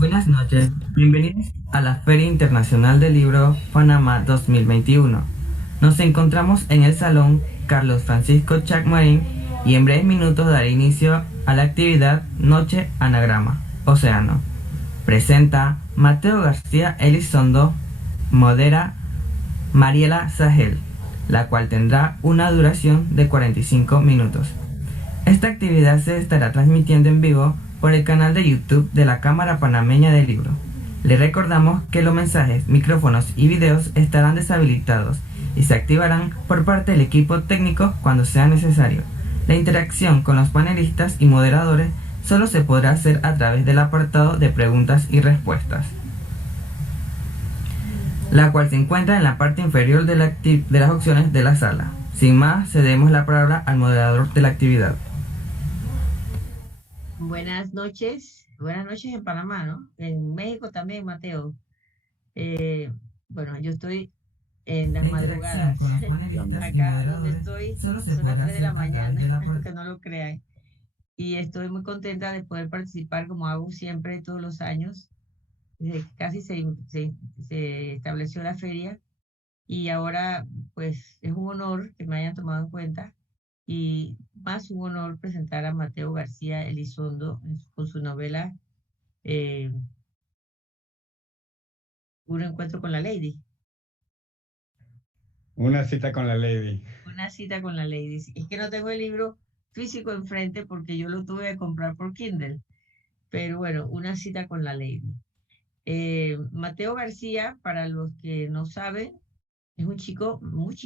Buenas noches, bienvenidos a la Feria Internacional del Libro Panamá 2021. Nos encontramos en el Salón Carlos Francisco Chacmarín y en breves minutos daré inicio a la actividad Noche Anagrama, Océano. Presenta Mateo García Elizondo, modera Mariela Sahel, la cual tendrá una duración de 45 minutos. Esta actividad se estará transmitiendo en vivo por el canal de YouTube de la Cámara Panameña del Libro. Le recordamos que los mensajes, micrófonos y videos estarán deshabilitados y se activarán por parte del equipo técnico cuando sea necesario. La interacción con los panelistas y moderadores solo se podrá hacer a través del apartado de preguntas y respuestas, la cual se encuentra en la parte inferior de las opciones de la sala. Sin más, cedemos la palabra al moderador de la actividad. Buenas noches en Panamá, ¿no? En México también, Mateo. Bueno, yo estoy en las madrugadas. Con los panelistas Acá donde estoy solo se son las podrá 3 de hacer la a través mañana, de la aunque no lo crean. Y estoy muy contenta de poder participar, como hago siempre todos los años, desde que casi se estableció la feria. Y ahora, pues, es un honor que me hayan tomado en cuenta y más un honor presentar a Mateo García Elizondo con su novela eh, Un encuentro con la Lady. Una cita con la Lady. Una cita con la Lady. Sí, es que no tengo el libro físico enfrente porque yo lo tuve que comprar por Kindle. Pero bueno, una cita con la Lady. Mateo García, para los que no saben, es un chico, muy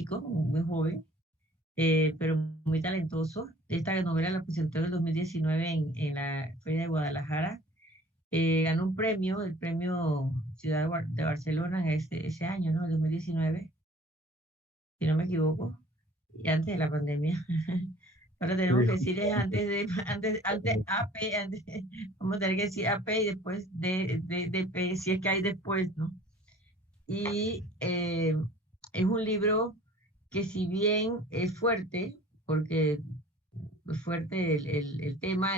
joven, pero muy talentoso. Esta novela la presentó en el 2019 en la Feria de Guadalajara. Ganó un premio, el premio Ciudad de Barcelona ese año, ¿no? El 2019, si no me equivoco, y antes de la pandemia. Ahora tenemos Sí, que decir es antes AP, vamos a tener que decir AP y después DP, si es que hay después, ¿no? Y es un libro que si bien es fuerte, porque es fuerte el tema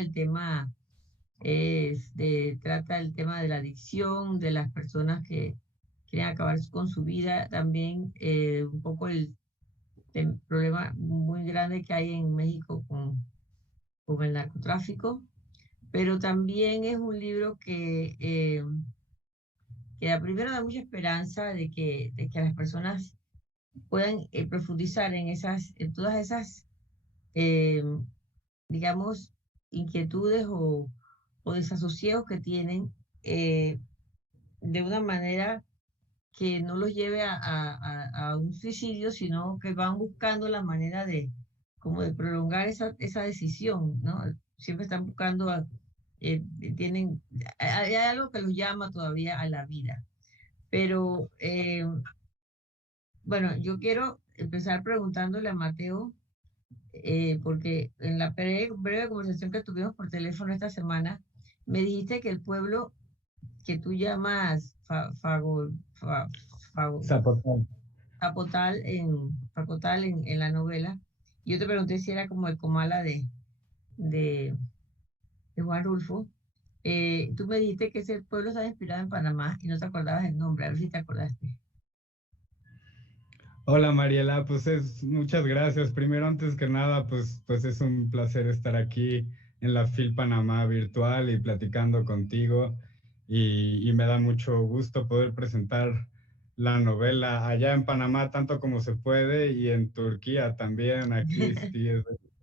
trata el tema de la adicción, de las personas que quieren acabar con su vida, también un poco el problema muy grande que hay en México con el narcotráfico, pero también es un libro que primero da mucha esperanza de que las personas puedan profundizar en todas esas, eh, digamos, inquietudes o desasosiegos que tienen, de una manera que no los lleve a un suicidio, sino que van buscando la manera como de prolongar esa decisión, ¿no? Siempre están buscando, eh, tienen, hay algo que los llama todavía a la vida. Pero bueno, yo quiero empezar preguntándole a Mateo, porque en la breve conversación que tuvimos por teléfono esta semana, me dijiste que el pueblo que tú llamas Fago- Zapotlán. Zapotal en la novela. Yo te pregunté si era como el Comala de, de Juan Rulfo. Tú me dijiste que ese pueblo estaba inspirado en Panamá y no te acordabas el nombre, a ver si te acordaste. Hola Mariela, muchas gracias. Primero, antes que nada, pues es un placer estar aquí en la FIL Panamá virtual y platicando contigo. Y me da mucho gusto poder presentar la novela allá en Panamá tanto como se puede y en Turquía también. Aquí sí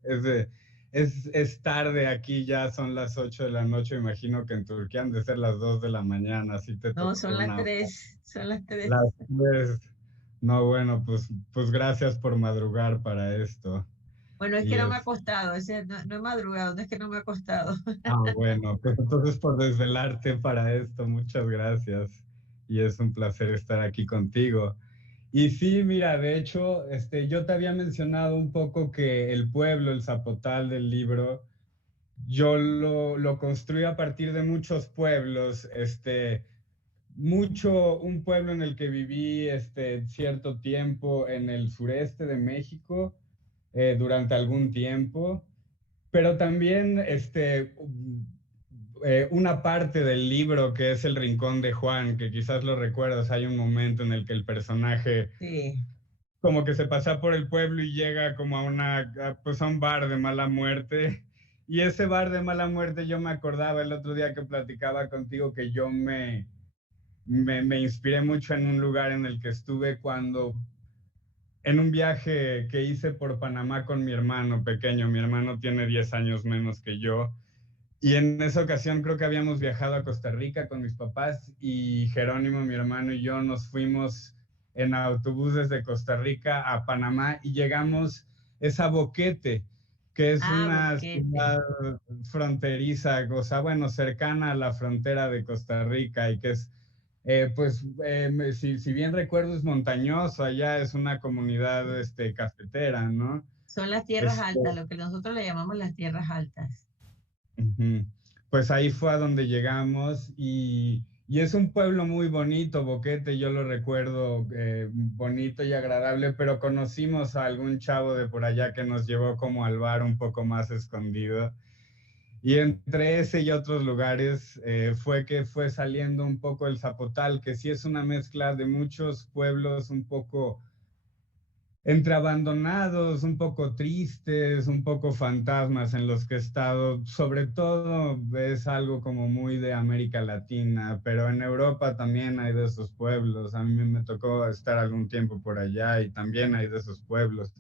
es, de- es tarde, aquí ya son las 8 de la noche. Imagino que en Turquía han de ser las 2 de la mañana, así te No, tocó son las una. 3, son las 3. Las tres. No, bueno, pues gracias por madrugar para esto. Bueno, es que Y no me ha es, costado, no he madrugado, no es que no me ha costado. bueno, pues entonces por desvelarte para esto, muchas gracias. Y es un placer estar aquí contigo. Y sí, mira, de hecho, yo te había mencionado un poco que el pueblo, el Zapotal del libro, yo lo construí a partir de muchos pueblos, un pueblo en el que viví cierto tiempo en el sureste de México durante algún tiempo, pero también una parte del libro que es El Rincón de Juan, que quizás lo recuerdas, hay un momento en el que el personaje Sí. como que se pasa por el pueblo y llega como pues a un bar de mala muerte. Y ese bar de mala muerte yo me acordaba el otro día que platicaba contigo que yo me inspiré mucho en un lugar en el que estuve cuando, en un viaje que hice por Panamá con mi hermano pequeño. Mi hermano tiene 10 años menos que yo. Y en esa ocasión creo que habíamos viajado a Costa Rica con mis papás y Jerónimo, mi hermano y yo nos fuimos en autobús desde Costa Rica a Panamá y llegamos es a Boquete, que es Ah, una Boquete. ciudad fronteriza, o sea, bueno, cercana a la frontera de Costa Rica y que es, si bien recuerdo, es montañoso, allá es una comunidad cafetera, ¿no? Son las tierras Este, altas, lo que nosotros le llamamos las tierras altas. Ujú. Pues ahí fue a donde llegamos y es un pueblo muy bonito, Boquete, yo lo recuerdo bonito y agradable, pero conocimos a algún chavo de por allá que nos llevó como al bar un poco más escondido. Y entre ese y otros lugares fue que fue saliendo un poco el Zapotal, que sí es una mezcla de muchos pueblos un poco entre abandonados, un poco tristes, un poco fantasmas en los que he estado. Sobre todo es algo como muy de América Latina, pero en Europa también hay de esos pueblos. A mí me tocó estar algún tiempo por allá y también hay de esos pueblos.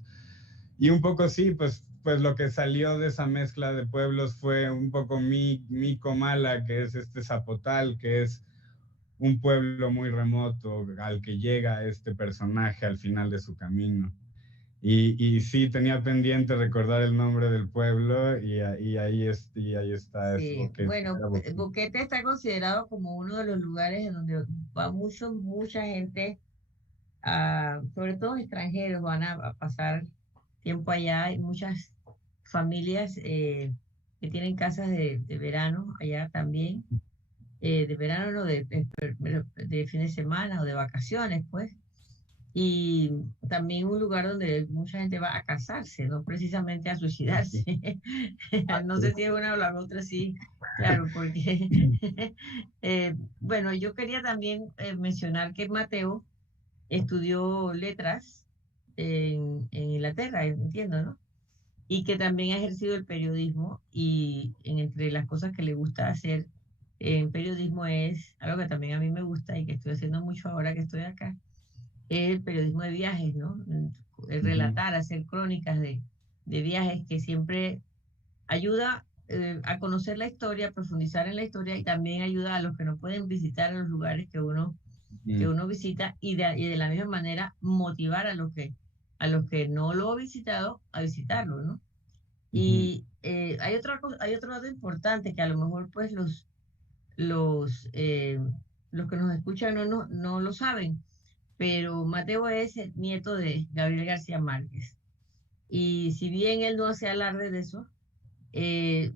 Y un poco sí, pues lo que salió de esa mezcla de pueblos fue un poco mi Comala, que es este Zapotal, que es un pueblo muy remoto al que llega este personaje al final de su camino. Y sí, tenía pendiente recordar el nombre del pueblo y ahí está, es Sí, Boquete. bueno, Boquete está considerado como uno de los lugares en donde va mucha gente, sobre todo extranjeros, van a pasar tiempo allá. Hay muchas familias que tienen casas de verano allá también, de verano no, de fin de semana o de vacaciones, pues. Y también un lugar donde mucha gente va a casarse, no precisamente a suicidarse. No sé si es una o la otra, sí, claro, porque, bueno, yo quería también mencionar que Mateo estudió letras en Inglaterra, entiendo, ¿no? Y que también ha ejercido el periodismo y entre las cosas que le gusta hacer en periodismo es algo que también a mí me gusta y que estoy haciendo mucho ahora que estoy acá, es el periodismo de viajes, ¿no? El Ujú, relatar, hacer crónicas de viajes que siempre ayuda a conocer la historia, a profundizar en la historia y también ayuda a los que no pueden visitar los lugares que ujú, uno visita y de la misma manera motivar a los que no lo han visitado a visitarlo, ¿no? ujú, Y hay otro dato importante que a lo mejor pues los los que nos escuchan no lo saben, pero Mateo es el nieto de Gabriel García Márquez. Y si bien él no hace alarde de eso, eh,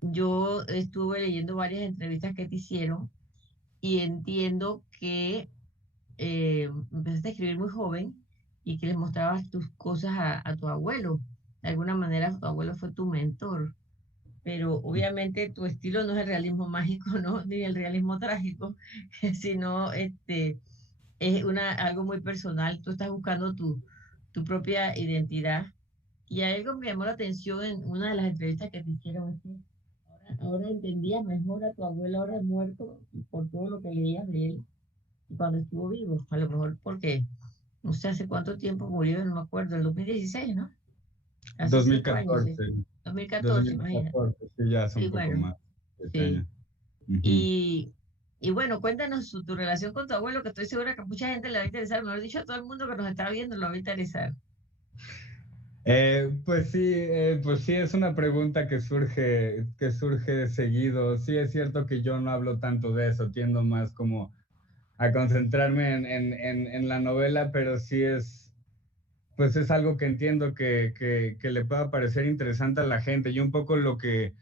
yo estuve leyendo varias entrevistas que te hicieron y entiendo que empezaste a escribir muy joven y que les mostrabas tus cosas a tu abuelo. De alguna manera tu abuelo fue tu mentor, pero obviamente tu estilo no es el realismo mágico, ¿no? Ni el realismo trágico, sino es algo muy personal. Tú estás buscando tu propia identidad. Y algo que me llamó la atención en una de las entrevistas que te hicieron es que ahora entendías mejor a tu abuelo ahora muerto por todo lo que leías de él y cuando estuvo vivo. A lo mejor porque no sé hace cuánto tiempo murió, no me acuerdo, el 2016, ¿no? Hace 5 años, sí. 2014, 2014, imagínate. 2014, sí, ya es Sí, un poco bueno, más, 7 años. sí. Ujú. Y, y bueno, cuéntanos tu relación con tu abuelo, que estoy segura que a mucha gente le va a interesar. Mejor dicho, a todo el mundo que nos está viendo le va a interesar. Pues sí, es una pregunta que surge seguido. Sí, es cierto que yo no hablo tanto de eso, tiendo más como a concentrarme en la novela, pero sí pues es algo que entiendo que le pueda parecer interesante a la gente. Y un poco lo que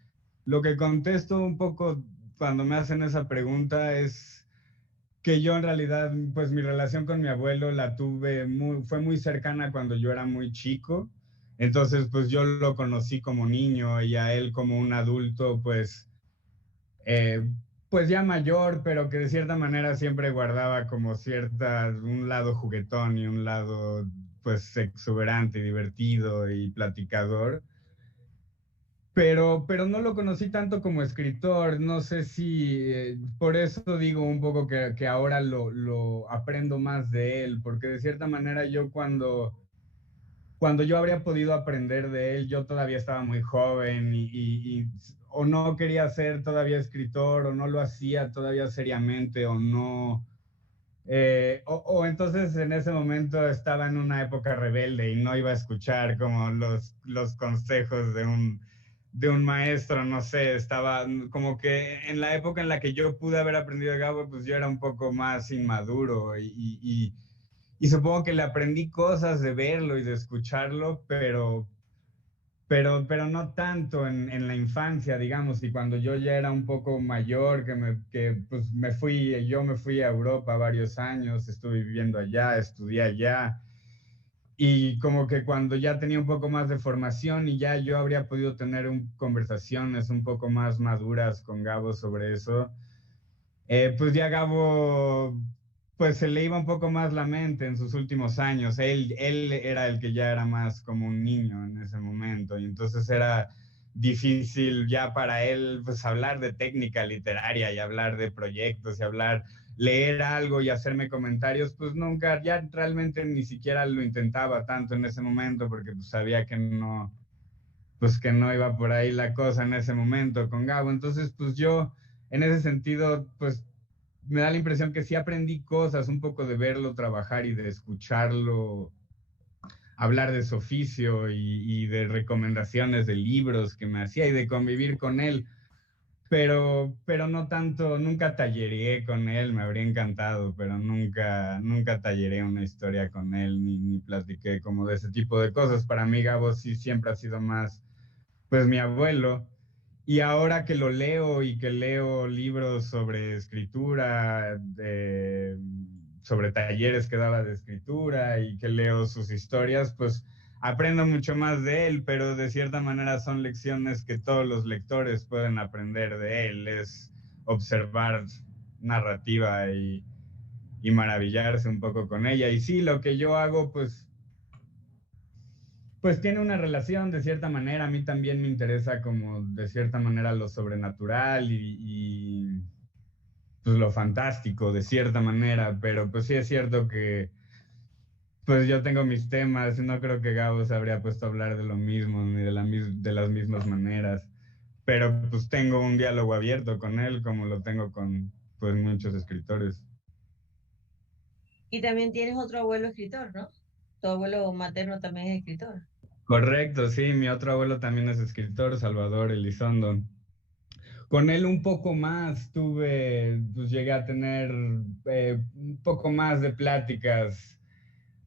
contesto un poco cuando me hacen esa pregunta es que yo en realidad, pues mi relación con mi abuelo la tuve fue muy cercana cuando yo era muy chico. Entonces, pues yo lo conocí como niño y a él como un adulto, pues eh, pues ya mayor, pero que de cierta manera siempre guardaba como un lado juguetón y un lado pues exuberante y divertido y platicador. Pero no lo conocí tanto como escritor, no sé si por eso digo un poco que ahora lo aprendo más de él, porque de cierta manera yo cuando yo habría podido aprender de él, yo todavía estaba muy joven o no quería ser todavía escritor o no lo hacía todavía seriamente o no. O entonces en ese momento estaba en una época rebelde y no iba a escuchar como los consejos de un maestro, no sé, estaba como que en la época en la que yo pude haber aprendido de Gabo, pues yo era un poco más inmaduro y supongo que le aprendí cosas de verlo y de escucharlo, pero no tanto en la infancia, digamos, y cuando yo ya era un poco mayor, pues yo me fui a Europa varios años, estuve viviendo allá, estudié allá, y como que cuando ya tenía un poco más de formación y ya yo habría podido tener conversaciones un poco más maduras con Gabo sobre eso, pues ya Gabo, pues se le iba un poco más la mente en sus últimos años. Él era el que ya era más como un niño en ese momento y entonces era difícil ya para él pues hablar de técnica literaria y hablar de proyectos y leer algo y hacerme comentarios, pues nunca, ya realmente ni siquiera lo intentaba tanto en ese momento porque pues sabía pues que no iba por ahí la cosa en ese momento con Gabo. Entonces, pues yo, en ese sentido, pues me da la impresión que sí aprendí cosas, un poco de verlo trabajar y de escucharlo hablar de su oficio y de recomendaciones de libros que me hacía y de convivir con él. Pero no tanto, nunca tallereé con él, me habría encantado, pero nunca tallereé una historia con él, ni platiqué como de ese tipo de cosas. Para mí, Gabo sí siempre ha sido más pues mi abuelo. Y ahora que lo leo y que leo libros sobre escritura, sobre talleres que daba de escritura y que leo sus historias, pues aprendo mucho más de él, pero de cierta manera son lecciones que todos los lectores pueden aprender de él, es observar narrativa y maravillarse un poco con ella. Y sí, lo que yo hago, pues tiene una relación de cierta manera. A mí también me interesa como de cierta manera lo sobrenatural pues lo fantástico de cierta manera, pero pues sí es cierto que pues yo tengo mis temas, no creo que Gabo se habría puesto a hablar de lo mismo ni de las mismas maneras, pero pues tengo un diálogo abierto con él como lo tengo con pues muchos escritores. Y también tienes otro abuelo escritor, ¿no? Tu abuelo materno también es escritor. Correcto, sí, mi otro abuelo también es escritor, Salvador Elizondo. Con él un poco más pues llegué a tener un poco más de pláticas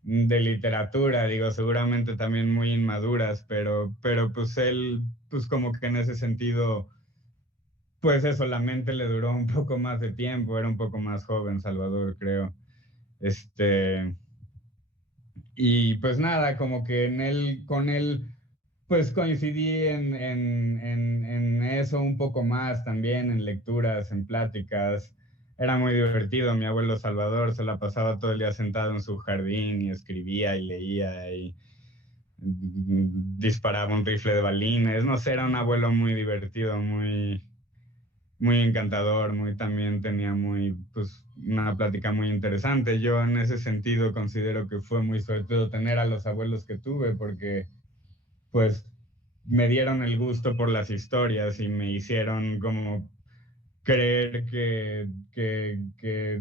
de literatura, digo, seguramente también muy inmaduras, pero pues él, pues como que en ese sentido, pues eso, la mente le duró un poco más de tiempo, era un poco más joven, Salvador, creo. Este, y pues nada, como que con él, pues coincidí en eso un poco más también, en lecturas, en pláticas. Era muy divertido. Mi abuelo Salvador se la pasaba todo el día sentado en su jardín y escribía y leía y disparaba un rifle de balines. No sé, era un abuelo muy divertido, muy encantador, también tenía pues, una plática muy interesante. Yo en ese sentido considero que fue muy suertudo tener a los abuelos que tuve porque, pues, me dieron el gusto por las historias y me hicieron como creer que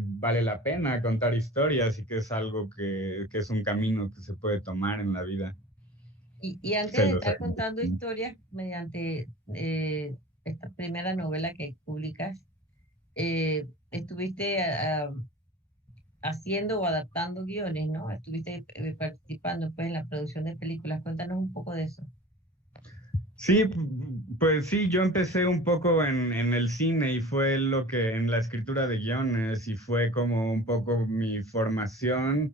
vale la pena contar historias y que es algo que es un camino que se puede tomar en la vida. Y antes Se de los estar contando historias mediante esta primera novela que publicas, estuviste haciendo o adaptando guiones, ¿no? Estuviste participando pues en la producción de películas. Cuéntanos un poco de eso. Sí, pues sí, yo empecé un poco en el cine y fue en la escritura de guiones y fue como un poco mi formación.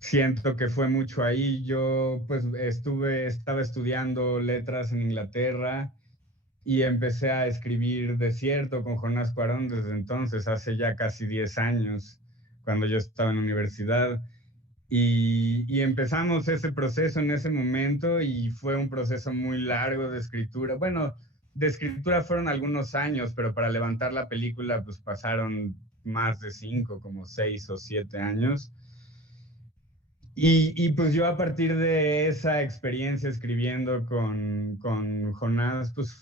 Siento que fue mucho ahí. Yo pues estaba estudiando letras en Inglaterra y empecé a escribir Desierto con Jonás Cuarón desde entonces, hace ya casi 10 años, cuando yo estaba en la universidad. Y empezamos ese proceso en ese momento y fue un proceso muy largo de escritura. Bueno, de escritura fueron algunos años, pero para levantar la película pues pasaron más de 5, como 6 o 7 años. Pues yo a partir de esa experiencia escribiendo con Jonás, pues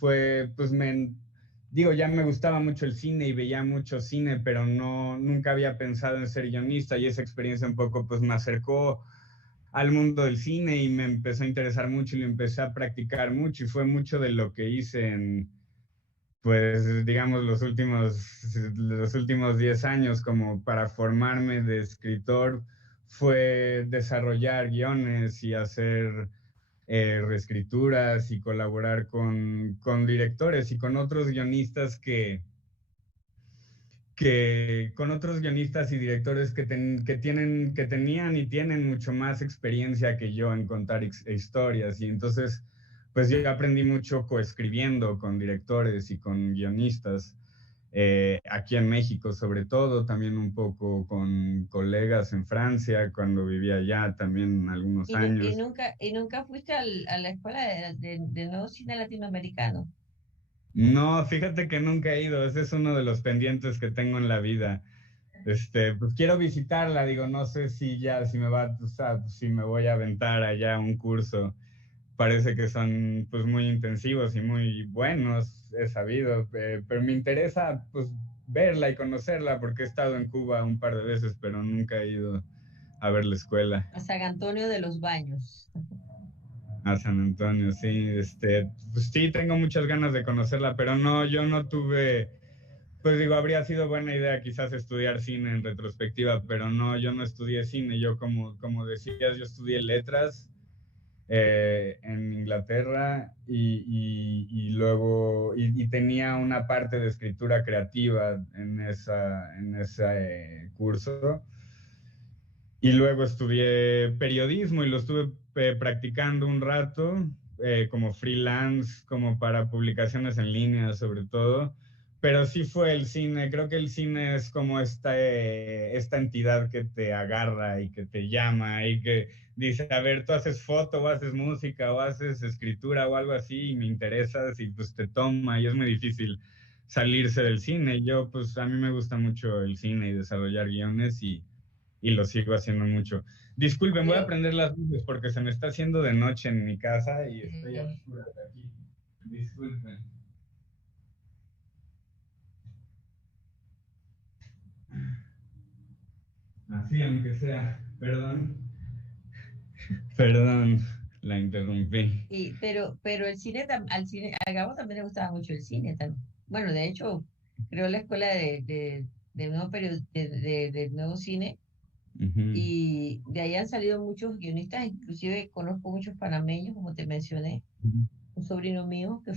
digo, ya me gustaba mucho el cine y veía mucho cine, pero no, nunca había pensado en ser guionista y esa experiencia un poco pues me acercó al mundo del cine y me empezó a interesar mucho y lo empecé a practicar mucho y fue mucho de lo que hice en, pues digamos, los últimos 10 años como para formarme de escritor fue desarrollar guiones y hacer reescrituras y colaborar con directores y con otros guionistas con otros guionistas y directores que tenían y tienen mucho más experiencia que yo en contar historias. Y entonces, pues yo aprendí mucho coescribiendo con directores y con guionistas, aquí en México sobre todo, también un poco con colegas en Francia, cuando vivía allá también algunos años. Y nunca fuiste a la escuela de nuevo cine latinoamericano? No, fíjate que nunca he ido, ese es uno de los pendientes que tengo en la vida. Pues quiero visitarla, digo, no sé si ya, si me va, o sea, si me voy a aventar allá un curso. Parece que son pues muy intensivos y muy buenos, he sabido, pero me interesa pues verla y conocerla porque he estado en Cuba un par de veces, pero nunca he ido a ver la escuela. A San Antonio de los Baños. A San Antonio, sí, pues sí, tengo muchas ganas de conocerla, pero no, yo no tuve, pues digo, habría sido buena idea quizás estudiar cine en retrospectiva, pero no, yo no estudié cine, yo como decías, yo estudié letras en Inglaterra y luego, y tenía una parte de escritura creativa en ese curso. Y luego estudié periodismo y lo estuve practicando un rato como freelance, como para publicaciones en línea sobre todo. Pero sí fue el cine, creo que el cine es como esta entidad que te agarra y que te llama y que dice, a ver, tú haces foto o haces música o haces escritura o algo así y me interesas y pues te toma y es muy difícil salirse del cine. Yo pues a mí me gusta mucho el cine y desarrollar guiones y lo sigo haciendo mucho. Disculpen, voy a Pero, prender las luces porque se me está haciendo de noche en mi casa y estoy a eh, oscuras aquí. Disculpen. Así, aunque sea. Perdón. Perdón, la interrumpí. pero el cine, a Gabo también le gustaba mucho el cine. Bueno, de hecho, creó la escuela de nuevo, de nuevo cine Ujú, y de ahí han salido muchos guionistas, inclusive conozco muchos panameños, como te mencioné, ujú, un sobrino mío que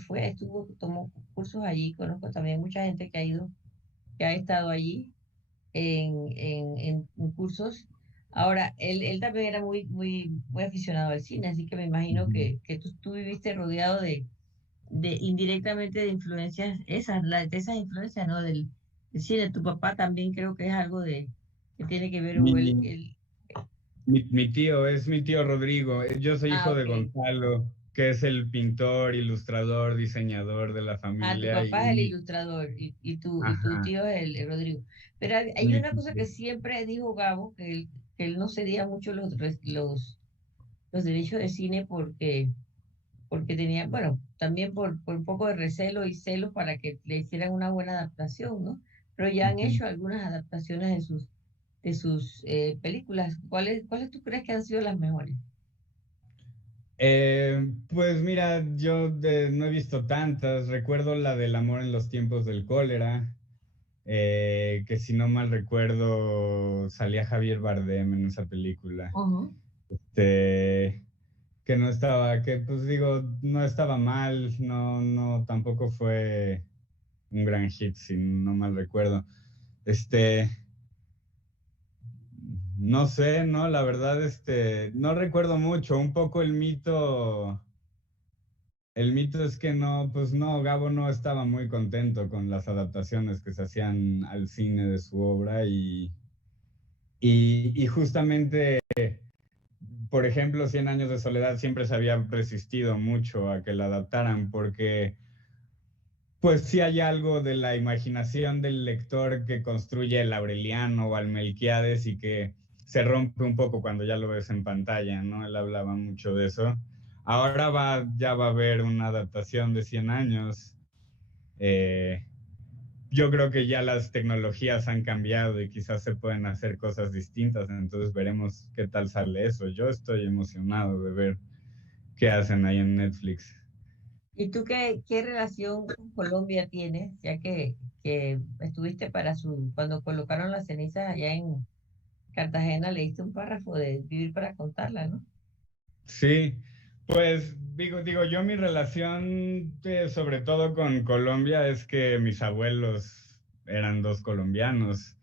tomó cursos allí, conozco también mucha gente que ha ido, que ha estado allí en cursos. Ahora, él también era muy aficionado al cine, así que me imagino ujú. que tú viviste rodeado de indirectamente de influencias, de esas influencias, ¿no? Del cine. Tu papá también creo que es algo que tiene que ver, o Mi, mi tío es mi tío Rodrigo. Yo soy hijo de ok. Gonzalo, que es el pintor, ilustrador, diseñador de la Tu familia. papá es el ilustrador y tu Ajá. tío es el Rodrigo. Pero hay Mi una cosa que tío. siempre dijo Gabo, que él no cedía mucho los derechos de cine porque tenía, bueno, también por un poco de recelo y celo para que le hicieran una buena adaptación, ¿no? Pero ya han Ujú. hecho algunas adaptaciones de sus películas. ¿Cuáles tú crees que han sido las mejores? Pues mira, yo no he visto tantas. Recuerdo la del amor en los tiempos del cólera, que si no mal recuerdo salía Javier Bardem en esa película. Ujú. Este, que no estaba, que pues digo, no estaba mal, no, no, tampoco fue un gran hit, si no mal recuerdo. Este, no sé, no, la verdad, no recuerdo mucho, un poco el mito. El mito es que no, pues no, Gabo no estaba muy contento con las adaptaciones que se hacían al cine de su obra y justamente, por ejemplo, Cien años de soledad siempre se había resistido mucho a que la adaptaran porque pues sí hay algo de la imaginación del lector que construye el Aureliano o al Melquiades y que se rompe un poco cuando ya lo ves en pantalla, ¿no? Él hablaba mucho de eso. Ahora ya va a haber una adaptación de 100 años. Eh, yo creo que ya las tecnologías han cambiado y quizás se pueden hacer cosas distintas, entonces veremos qué tal sale eso. Yo estoy emocionado de ver qué hacen ahí en Netflix. ¿Y tú qué relación con Colombia tienes, ya que estuviste cuando colocaron las cenizas allá en Cartagena, leíste un párrafo de Vivir para contarla, ¿no? Sí, pues digo, yo mi relación sobre todo con Colombia es que mis abuelos eran dos colombianos.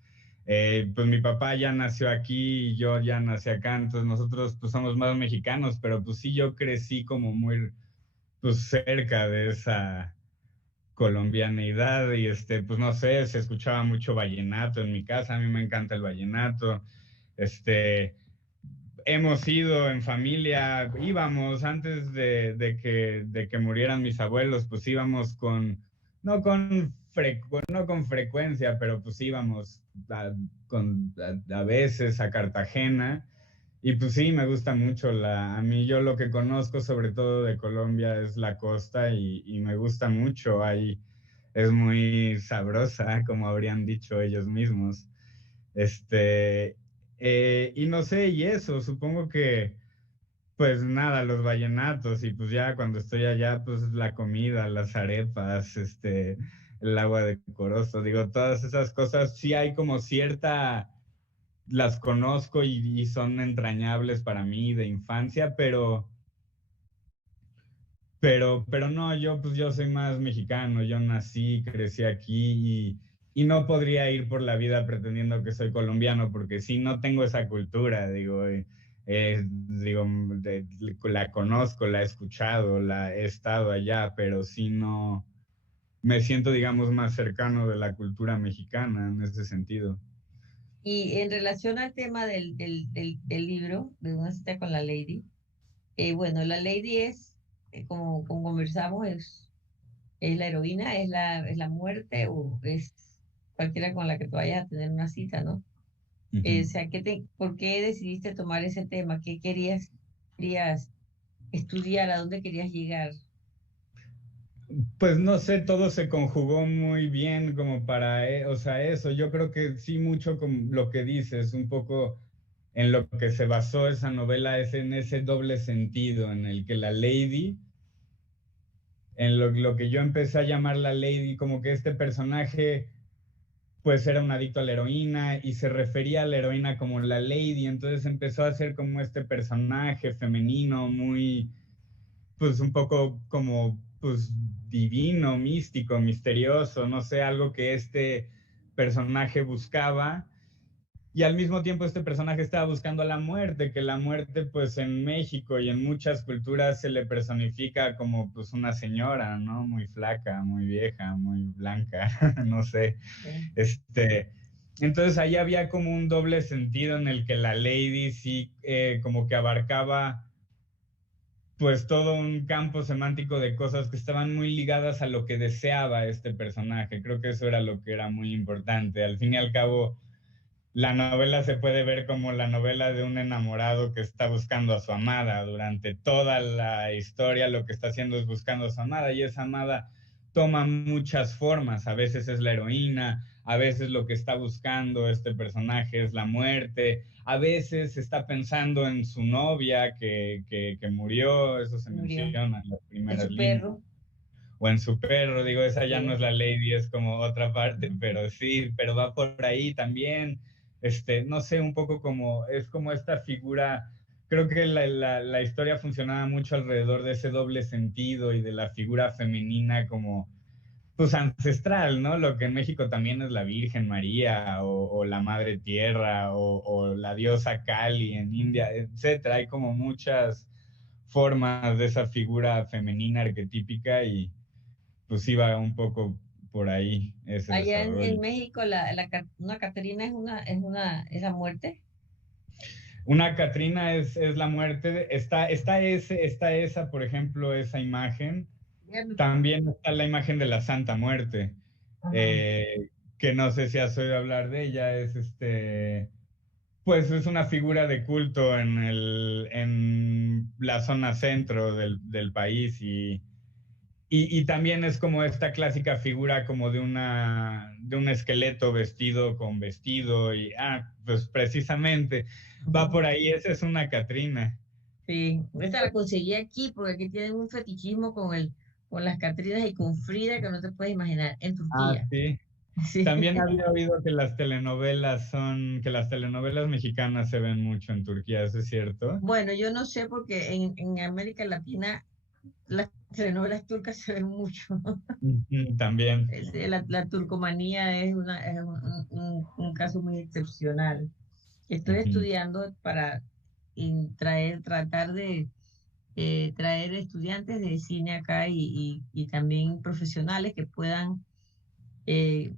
Pues mi papá ya nació aquí y yo ya nací acá, entonces nosotros pues somos más mexicanos, pero pues sí yo crecí como muy pues cerca de esa colombianidad y pues no sé, se escuchaba mucho vallenato en mi casa, a mí me encanta el vallenato. Este, hemos ido en familia, íbamos antes de que murieran mis abuelos, pues íbamos no no con frecuencia, pero pues íbamos a veces a Cartagena. Y pues sí, me gusta mucho a mí yo lo que conozco sobre todo de Colombia es la costa y me gusta mucho, ahí es muy sabrosa, como habrían dicho ellos mismos. Este, y no sé, y eso, supongo que, pues nada, los vallenatos, y pues ya cuando estoy allá, pues la comida, las arepas, el agua de corozo, digo, todas esas cosas, sí hay como las conozco y son entrañables para mí de infancia, pero no, yo soy más mexicano, yo nací, crecí aquí y no podría ir por la vida pretendiendo que soy colombiano, porque sí, no tengo esa cultura, digo, la conozco, la he escuchado, la he estado allá, pero sí no, me siento, digamos, más cercano de la cultura mexicana en ese sentido. Y en relación al tema del libro, de Una cita con la Lady, bueno, la Lady es, como conversamos, es la heroína, es la muerte o es cualquiera con la que tú vayas a tener una cita, ¿no? O Ujú. sea, ¿por qué decidiste tomar ese tema? ¿Qué querías estudiar? ¿A dónde querías llegar? Pues no sé, todo se conjugó muy bien como para, o sea, eso. Yo creo que sí, mucho con lo que dices, un poco en lo que se basó esa novela es en ese doble sentido, en el que la Lady, en lo que yo empecé a llamar la Lady, como que este personaje pues era un adicto a la heroína y se refería a la heroína como la Lady, entonces empezó a ser como este personaje femenino muy pues un poco como pues divino, místico, misterioso, no sé, algo que este personaje buscaba y al mismo tiempo este personaje estaba buscando la muerte, que la muerte pues en México y en muchas culturas se le personifica como pues una señora, ¿no? Muy flaca, muy vieja, muy blanca, no sé. ¿Eh? Este, entonces ahí había como un doble sentido en el que la Lady sí como que abarcaba pues todo un campo semántico de cosas que estaban muy ligadas a lo que deseaba este personaje. Creo que eso era lo que era muy importante. Al fin y al cabo, la novela se puede ver como la novela de un enamorado que está buscando a su amada. Durante toda la historia lo que está haciendo es buscando a su amada y esa amada toma muchas formas. A veces es la heroína, a veces lo que está buscando este personaje es la muerte, a veces está pensando en su novia que murió, eso se Murió. menciona en las ¿En primeras su líneas, perro? o en su perro, digo, esa ya no Sí. es la Lady, es como otra parte, pero sí, pero va por ahí también, no sé, un poco como, es como esta figura, creo que la historia funcionaba mucho alrededor de ese doble sentido y de la figura femenina como, pues ancestral, ¿no? Lo que en México también es la Virgen María o la Madre Tierra o la diosa Kali en India, etcétera. Hay como muchas formas de esa figura femenina arquetípica y pues iba un poco por ahí ese Allá en desarrollo. México una Catrina es la muerte. Una Catrina es la muerte. Está esa, por ejemplo, esa imagen. También está la imagen de la Santa Muerte, que no sé si has oído hablar de ella. Pues es una figura de culto en la zona centro del país y también es como esta clásica figura como de un esqueleto vestido con vestido pues precisamente va por ahí, esa es una Catrina. Sí, esta la conseguí aquí porque aquí tienen un fetichismo con las Catrinas y con Frida que no te puedes imaginar, en Turquía. Sí. Sí. También había oído que las telenovelas mexicanas se ven mucho en Turquía, ¿eso es cierto? Bueno, yo no sé porque en América Latina las telenovelas turcas se ven mucho. También. La turcomanía es un caso muy excepcional. Estoy estudiando para tratar de traer estudiantes de cine acá y también profesionales que puedan eh,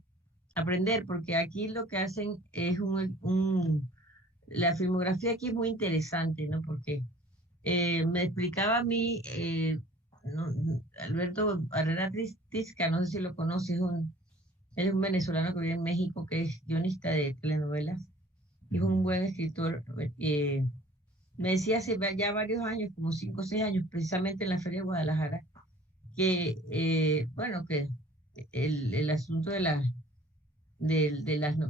aprender, porque aquí lo que hacen es la filmografía aquí es muy interesante, ¿no? Porque me explicaba a mí Alberto Herrera Tizca, no sé si lo conoces, él es un venezolano que vive en México, que es guionista de telenovelas, y es un buen escritor. Me decía hace ya varios años, como 5 o 6 años, precisamente en la Feria de Guadalajara, que, bueno, que el asunto de las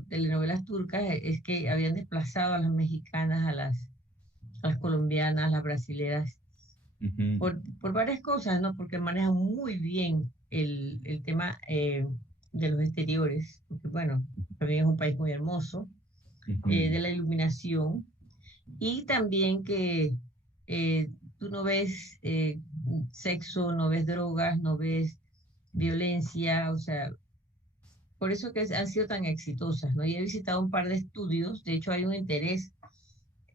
telenovelas turcas es que habían desplazado a las mexicanas, a las colombianas, a las brasileras, por varias cosas, ¿no? Porque manejan muy bien el tema de los exteriores, porque, bueno, también es un país muy hermoso, de la iluminación, y también que tú no ves sexo, no ves drogas, no ves violencia, o sea, por eso que han sido tan exitosas, ¿no? Y he visitado un par de estudios, de hecho hay un interés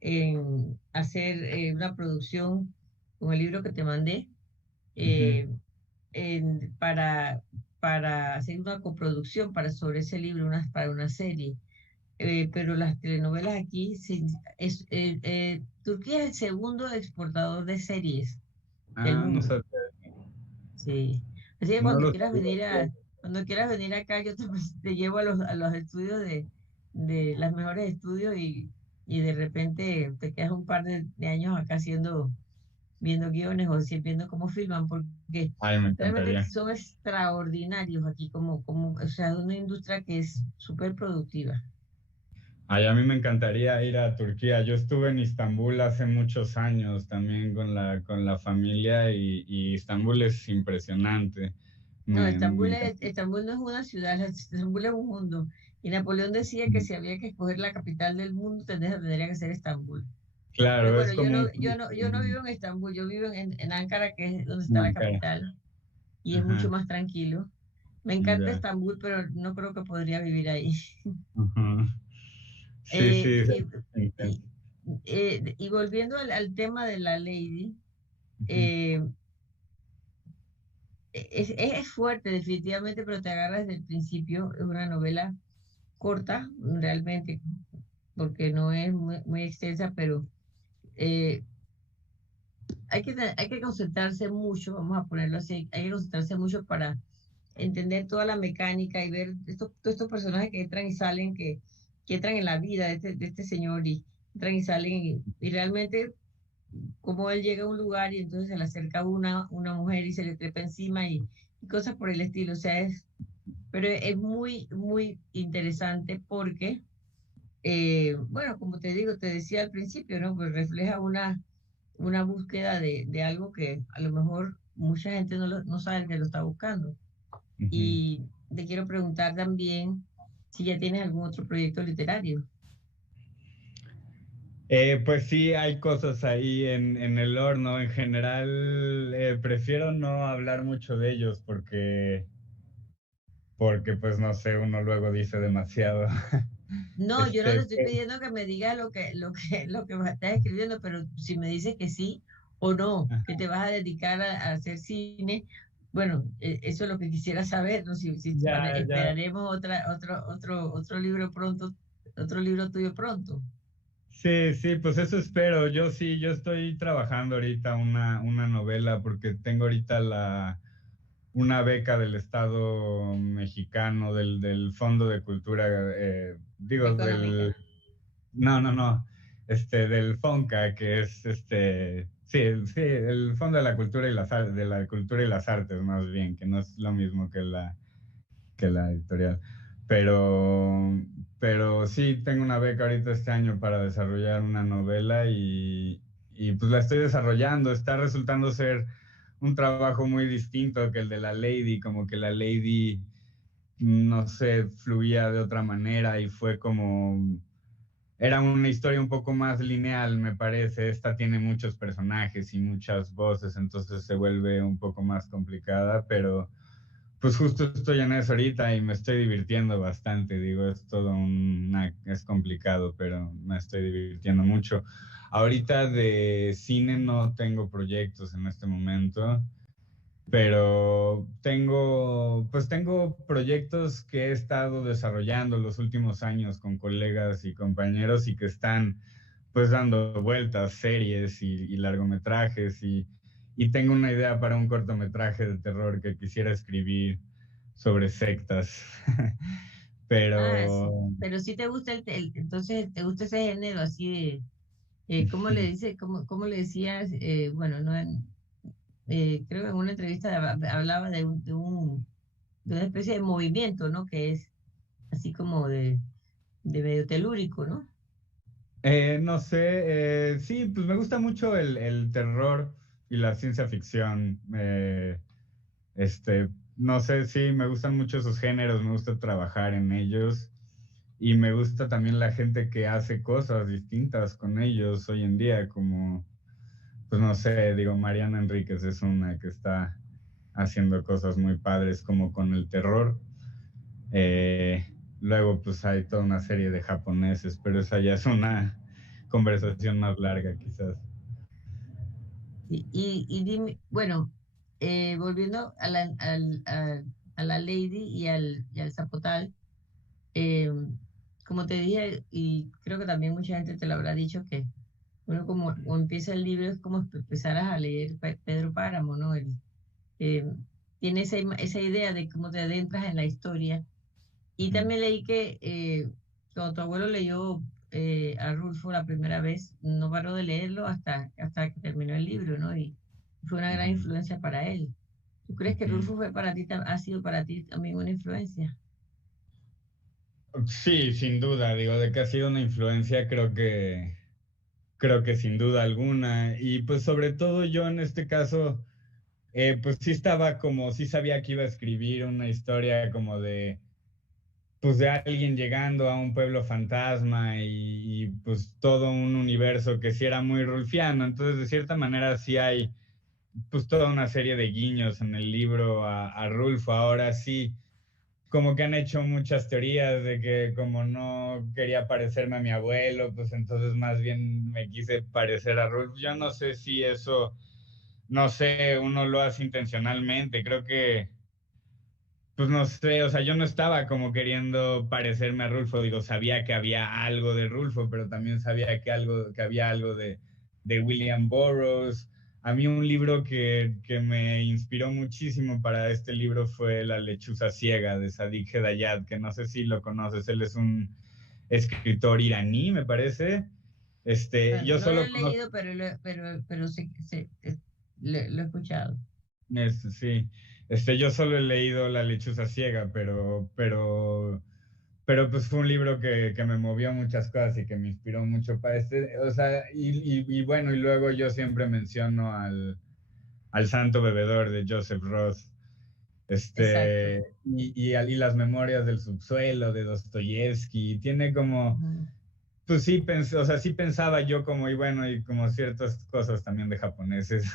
en hacer una producción con el libro que te mandé, eh, en- para, para hacer una coproducción sobre ese libro, para una serie. Pero las telenovelas aquí, Turquía es el segundo exportador de series del No mundo. sabía. Sí. Así que No lo sabía. cuando quieras venir acá, yo te llevo a los estudios de las mejores estudios y de repente te quedas un par de años acá viendo guiones o viendo cómo filman, porque Ay, me realmente encantaría. son extraordinarios aquí, o sea, una industria que es súper productiva. Ay, a mí me encantaría ir a Turquía. Yo estuve en Istambul hace muchos años también con la familia y Istambul es impresionante. No, Me encanta. Estambul no es una ciudad, Estambul es un mundo. Y Napoleón decía que si había que escoger la capital del mundo, tendría que ser Estambul. Pero Claro, bueno, es como yo no vivo en Estambul, yo vivo en Ankara, que es donde está la Ankara. capital, y es mucho Ajá, más tranquilo. Me encanta ya. Estambul, pero no creo que podría vivir ahí. Ajá. Sí, Eh, sí, y, sí. y- y volviendo al tema de la Lady, Ujú. eh, es fuerte definitivamente, pero te agarras desde el principio. Es una novela corta, realmente, porque no es muy extensa, pero eh, hay que concentrarse mucho, vamos a ponerlo así, hay que concentrarse mucho para entender toda la mecánica y ver todos estos personajes que entran y salen, que entran en la vida de este señor y entran y salen y realmente como él llega a un lugar y entonces se le acerca una mujer y se le trepa encima y cosas por el estilo, o sea, pero es muy, muy interesante porque bueno, como te digo, te decía al principio, ¿no? Pues refleja una búsqueda de algo que a lo mejor mucha gente no sabe que lo está buscando. Ujú. Y te quiero preguntar también si ya tienes algún otro proyecto literario. Pues sí, hay cosas ahí en el horno. En general, prefiero no hablar mucho de ellos porque pues no sé, uno luego dice demasiado. No, yo no te Este, estoy pidiendo que me digas lo que estás escribiendo, pero si me dices que sí, o no, que te vas a dedicar a hacer cine. Bueno, eso es lo que quisiera saber, ¿no? Si Ya, ya. esperaremos otro libro pronto, otro libro tuyo pronto. Sí, sí, pues eso espero. Yo sí, yo estoy trabajando ahorita una novela porque tengo ahorita una beca del Estado mexicano, del Fondo de Cultura, digo, Económica. no, no, no, del FONCA, que es sí, sí, el Fondo de la Cultura y de la Cultura y las Artes, más bien, que no es lo mismo que la editorial. Pero, pero sí, tengo una beca ahorita este año para desarrollar una novela y pues la estoy desarrollando. Está resultando ser un trabajo muy distinto que el de la Lady, como que la Lady, no sé, fluía de otra manera y fue como... Era una historia un poco más lineal, me parece. Esta tiene muchos personajes y muchas voces, entonces se vuelve un poco más complicada, pero pues justo estoy en eso ahorita y me estoy divirtiendo bastante. Digo, es complicado, pero me estoy divirtiendo mucho. Ahorita de cine no tengo proyectos en este momento, pero tengo proyectos que he estado desarrollando los últimos años con colegas y compañeros y que están pues dando vueltas, series y largometrajes y tengo una idea para un cortometraje de terror que quisiera escribir sobre sectas. Ah, sí. Pero Pero sí te gusta entonces te gusta ese género así de, ¿cómo le dice, cómo le decías? Bueno, no creo que en una entrevista hablaba de una especie de movimiento, ¿no? Que es así como de medio telúrico, ¿no? no sé, sí, pues me gusta mucho el terror y la ciencia ficción. No sé, sí, me gustan mucho esos géneros, me gusta trabajar en ellos y me gusta también la gente que hace cosas distintas con ellos hoy en día, como, pues no sé, digo, Mariana Enríquez es una que está haciendo cosas muy padres como con el terror. Eh, Luego, pues hay toda una serie de japoneses, pero esa ya es una conversación más larga, quizás. Y dime, bueno, volviendo a la Lady y al Zapotal, eh, como te dije, y creo que también mucha gente te lo habrá dicho, que uno como empieza el libro es como si empezaras a leer Pedro Páramo, ¿no? Eh, Tiene esa idea de cómo te adentras en la historia. Y Mm. también leí que cuando tu abuelo leyó a Rulfo la primera vez, no paró de leerlo hasta que terminó el libro, ¿no? Y fue una gran influencia para él. ¿Tú crees que Ujú. Rulfo fue para ti, ha sido para ti también una influencia? Sí, sin duda, digo, de que ha sido una influencia, creo que sin duda alguna. Y pues sobre todo yo en este caso, pues sí estaba como, sí sabía que iba a escribir una historia como pues de alguien llegando a un pueblo fantasma pues todo un universo que sí era muy rulfiano. Entonces, de cierta manera sí hay pues toda una serie de guiños en el libro a Rulfo. Ahora sí, como que han hecho muchas teorías de que como no quería parecerme a mi abuelo, pues entonces más bien me quise parecer a Rulfo. Yo no sé si eso, no sé, uno lo hace intencionalmente. Creo que pues no sé, o sea, yo no estaba como queriendo parecerme a Rulfo, digo, sabía que había algo de Rulfo, pero también sabía que había algo de William Burroughs. A mí un libro que me inspiró muchísimo para este libro fue La lechuza ciega de Sadiq Hedayat, que no sé si lo conoces, él es un escritor iraní, me parece. Yo No lo solo he conozco, leído, pero lo he escuchado. sí, yo solo he leído La lechuza ciega, pero pues fue un libro que me movió muchas cosas y que me inspiró mucho para o sea, y bueno, y luego yo siempre menciono al Santo Bebedor de Joseph Roth, Exacto. y las memorias del subsuelo de Dostoyevsky, tiene como, Ujú. pues sí, o sea, sí pensaba yo como, y bueno, y como ciertas cosas también de japoneses,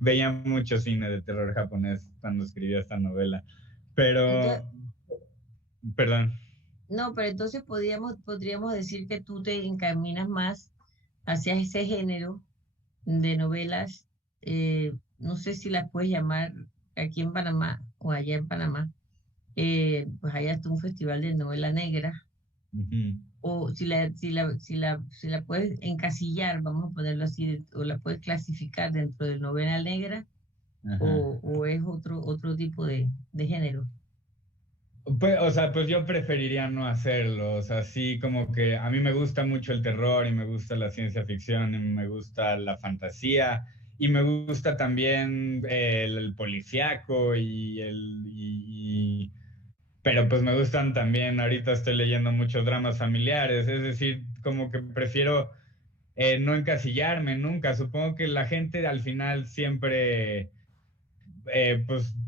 veía mucho cine de terror japonés cuando escribía esta novela, Entonces, pero, perdón. no, pero entonces podríamos decir que tú te encaminas más hacia ese género de novelas, no sé si las puedes llamar aquí en Panamá o allá en Panamá, pues allá está un festival de novela negra, Ujú. o si la puedes encasillar, vamos a ponerlo así, o la puedes clasificar dentro de novela negra, Ajá. o es otro tipo de género. Pues, o sea, pues yo preferiría no hacerlo, o sea, sí, como que a mí me gusta mucho el terror y me gusta la ciencia ficción y me gusta la fantasía y me gusta también el policíaco pero pues me gustan también, ahorita estoy leyendo muchos dramas familiares, es decir, como que prefiero no encasillarme nunca, supongo que la gente al final siempre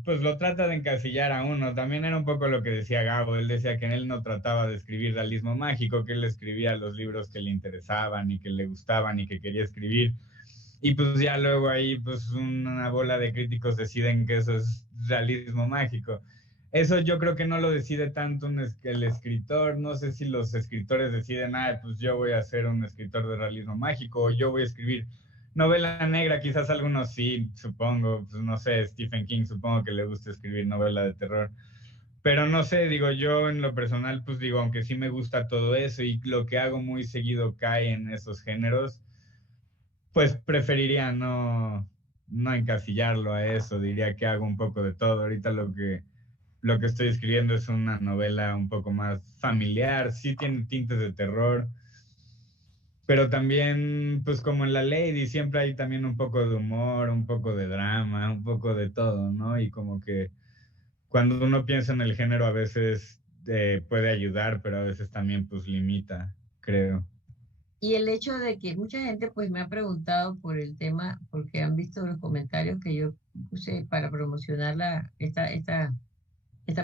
pues lo trata de encasillar a uno. También era un poco lo que decía Gabo. Él decía que él no trataba de escribir realismo mágico, que él escribía los libros que le interesaban y que le gustaban y que quería escribir. Y pues ya luego ahí, pues una bola de críticos deciden que eso es realismo mágico. Eso yo creo que no lo decide tanto el escritor. No sé si los escritores deciden, ah, pues yo voy a ser un escritor de realismo mágico o yo voy a escribir novela negra. Quizás algunos sí, supongo. Pues no sé, Stephen King supongo que le gusta escribir novela de terror. Pero no sé, digo, yo en lo personal, pues digo, aunque sí me gusta todo eso y lo que hago muy seguido cae en esos géneros, pues preferiría no encasillarlo a eso, diría que hago un poco de todo. Ahorita lo que estoy escribiendo es una novela un poco más familiar, sí tiene tintes de terror, pero también, pues como en La Lady, siempre hay también un poco de humor, un poco de drama, un poco de todo, ¿no? Y como que cuando uno piensa en el género a veces puede ayudar, pero a veces también pues limita, creo. Y el hecho de que mucha gente pues me ha preguntado por el tema, porque han visto los comentarios que yo puse para promocionar esta